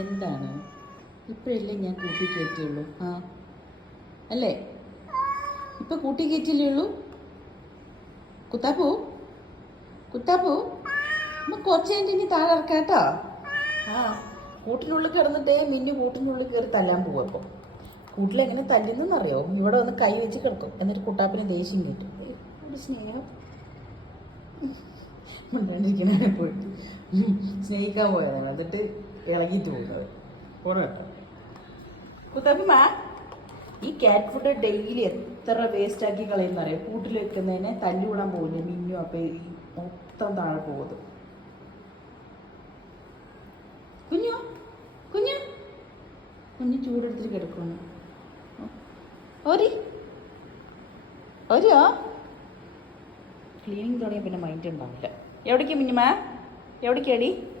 എന്താണ് ഇപ്പോഴല്ലേ ഞാൻ കൂട്ടി കയറ്റിയുള്ളൂ? ആ അല്ലേ, ഇപ്പം കൂട്ടി കയറ്റിയല്ലേ ഉള്ളൂ? കുത്താപ്പൂ കുത്താപ്പൂ അമ്മ കൊച്ചേൻ്റെ ഇനി താഴെ ഇറക്കാം കേട്ടോ. ആ കൂട്ടിനുള്ളിൽ കിടന്നിട്ടേ മിന്നു കൂട്ടിനുള്ളിൽ കയറി തല്ലാൻ പോവും. അപ്പോൾ കൂട്ടിലെങ്ങനെ തല്ലുന്നറിയോ? ഇവിടെ വന്ന് കൈ വെച്ച് കിടക്കും, എന്നിട്ട് കുട്ടാപ്പിനെ ദേഷ്യം കിട്ടും. ഒരു സ്നേഹം ഉണ്ടാണ്ടിരിക്കണ പോയിട്ട് സ്നേഹിക്കാൻ പോയതാണ്, എന്നിട്ട് ഇളകിയിട്ട് പോകുന്നത് പോണോ കുത്താപ്പിമാ. ഈ ക്യാറ്റ് ഫുഡ് ഡെയിലി എത്ര വേസ്റ്റ് ആക്കി കളയുന്നറിയോ? കൂട്ടിൽ വെക്കുന്നതിനെ തല്ലുകൂടാൻ പോകില്ല മിന്നു. അപ്പം ഈ മൊത്തം താഴെ പോകുന്നത്. കുഞ്ഞു കുഞ്ഞു കുഞ്ഞു ചൂടെടുത്തിട്ട് കിടക്കുന്നു. ഓരി ഓരോ ക്ലീനിങ് തുടങ്ങിയ പിന്നെ മൈൻഡ് ഉണ്ടാവില്ല. എവിടേക്ക് മിഞ്ഞുമാ, എവിടേക്കാടി?